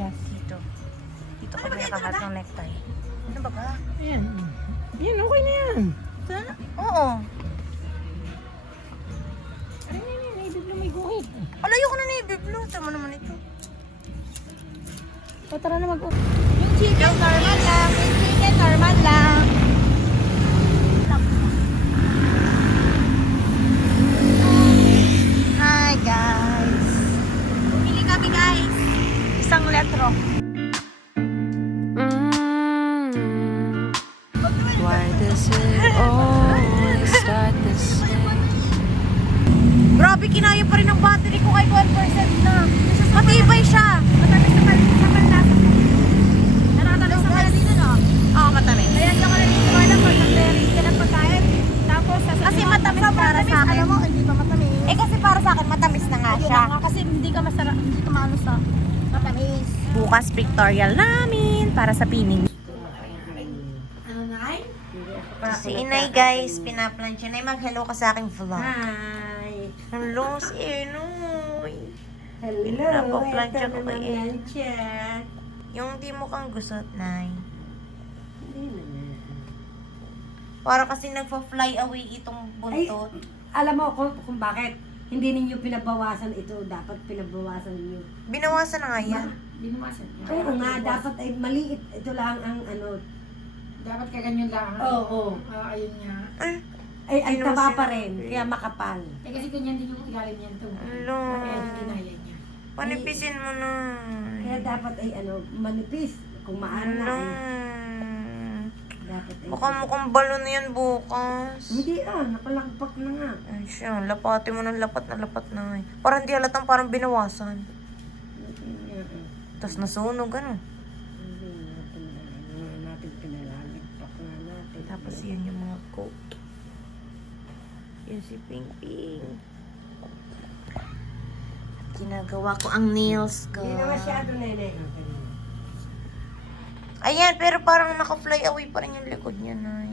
medyas. Dito. Dito ko nakahat ng necktie. Ano ba ka? Ayan. Yan, okay na yan. Sana? Oo. Ano yan, naibiblo may guhit. Alayo ko na naibiblo. Tama naman ito. O, tara na mag-up. Yung chicken, normal lang. Yung chicken, normal lang. Hi, guys. Bumili kami, guys. Isang letro. Why does it always start the same? Grabe, kinaya pa rin ang battery ko kahit 1% na. Matibay siya. Matamis sa panlasa ko. Nakatamis sa panlasa no? Oo, matamis. Kaya hindi ako naniniwala pag nag-layering ka ng pagkain. Tapos, kasi matamis para sa akin. Alam mo, hindi ba matamis? Eh kasi para sa akin, matamis na nga siya. Kasi hindi ka masarap, hindi ka maano sa matamis. Bukas pictorial namin para sa pining. Ano na ay? Si Inay, guys, pinaplansya. Inay, mag-hello ka sa aking vlog. Hi. Hello, si Inoy. Hello. Napaplansya ko kay yan Inoy. siya. Yung di mo kang gusot, Nay. Hindi naman. Para kasi nagpa-fly away itong buntot. Alam mo kung bakit hindi ninyo pinabawasan ito, dapat pinabawasan niyo. Binawasan na nga yan. Binumasan. Oo nga, dapat ay maliit. Ito lang ang ano. Dapat kaganyan lang. Oo. Ayun nga. Ay Binawasan taba pa na. rin, kaya makapal. Eh kasi ganyan din yung ilalim niyan to. Hello. Kaya yung ginaya niya. Panipisin mo na. Kaya dapat ay ano, manipis. Kung maano Hello. ay dapat ay. Mukhang balon na yan bukas. Hindi napalagpak na nga. Ay siya, lapati mo ng lapat na lapat na. Parang di halatang parang binawasan. Tapos nasunog, ano? Hindi natin pinalalagpak na natin. Tapos yan yung mga coat. Yan si Ping Ping. Ginagawa ko ang nails ko. Hindi na masyado nene. Ayan, pero parang naka-fly away pa rin yung likod niya, Nay.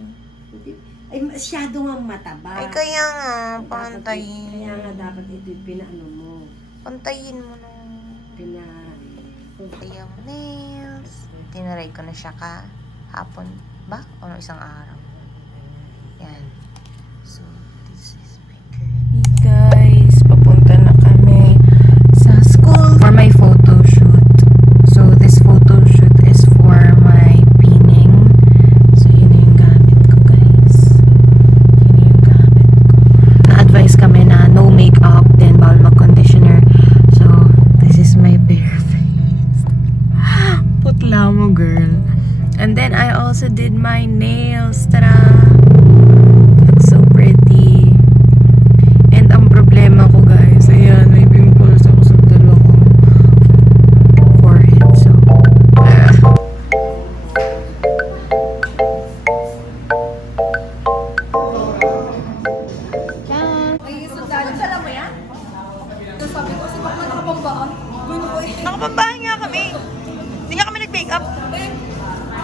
Ay masyado nga mataba. Ay, kaya nga, Kaya pantayin. nga dapat ito yung pinaano mo. Pantayin mo na. Kaya nails. Tinaray ko na siya hapon ba? O isang araw. Yan. So, this is my current. Guys, papunta na kami sa school for my photo shoot. So, this photo shoot is for my pinning. So, yun yung gamit ko, guys. Yun yung gamit ko. Na-advise kami na no makeup, then bawal mag-conditioner. So, this is my bare face. Putla mo, girl. And then, I also did my nails. Tara! Looks so pretty. And ang problema ko, guys, ayan, may pimples ako sa dalawa kong forehead. So, Nakapambahay nga kami. Hindi nga kami nag-make up.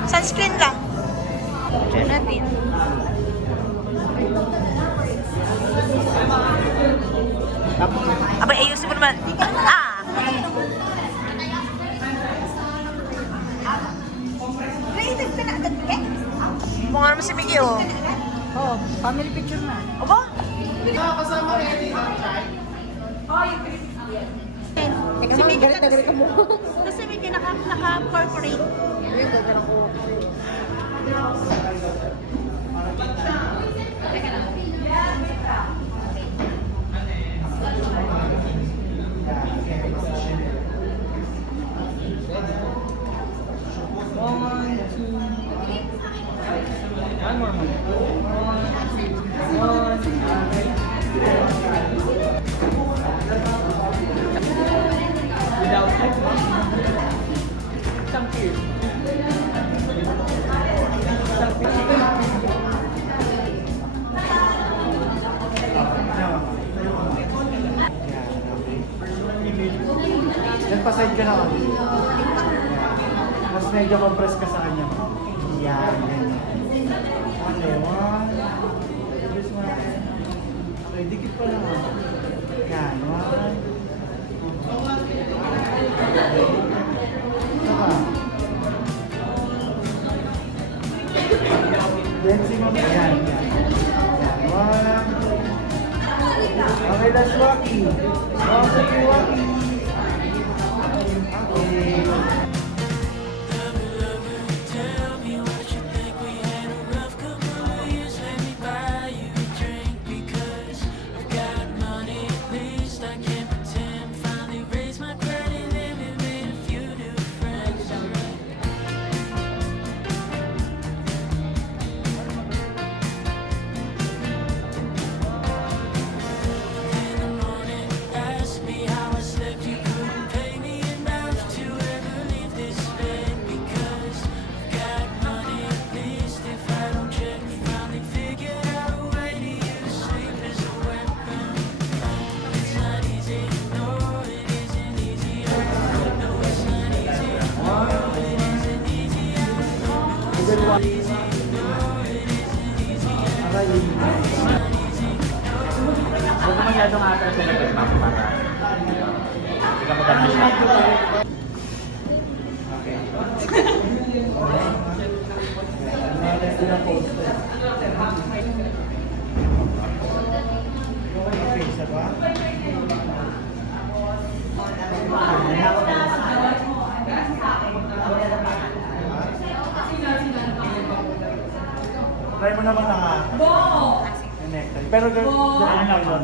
Sunscreen lang. Diyan natin. Abay, ayusin mo naman. Creative ka na agad, Mike? Mukha naman si Miki, oh. Oh, family picture na. Aba? Si Mickey kasi Mickey naka-corporate. Nagpa-side ka na kami. Mas medyo compress ka sa kanya. Yan, ganyan. Okay, one. This one. Okay, dikit pa lang. Yan, one. level 1. Aray. Huwag mo masyadong ata sa likod, ma'am, para hindi ka maganda siya. Okay. Ito na poster. Okay, isa ba? Try mo naman na nga. Necktie. Pero Ano lang, ma'am?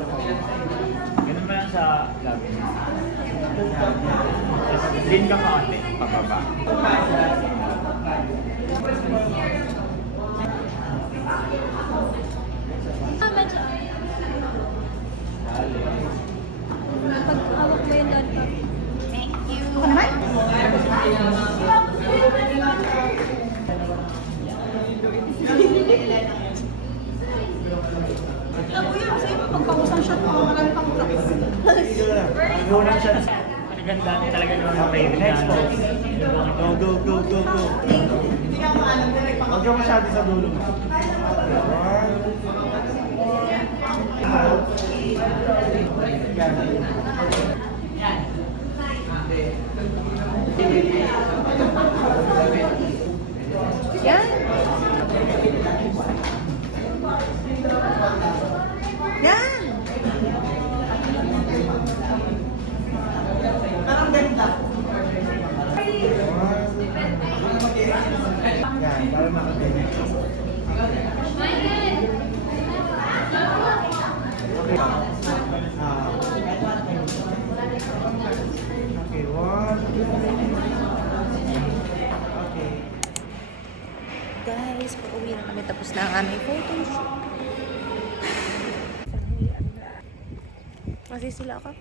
Ganun mo lang sa labi. Din ka kaunti, pababa. Medyo. Pag hawak mo yung laptop. Thank you. Ako naman? Pagpausan shot mo, marami pang tracks. Unang shot. Ang ganda niya talaga naman yung training Next na. pose. Go, go, go, go, go. Huwag ka masyado sa dulo mo. Yan. Yan. Yan, para makatinig. Okay. Okay, one. Okay. Guys, pauwi na kami tapos na ang aming photoshoot. Masisila ka?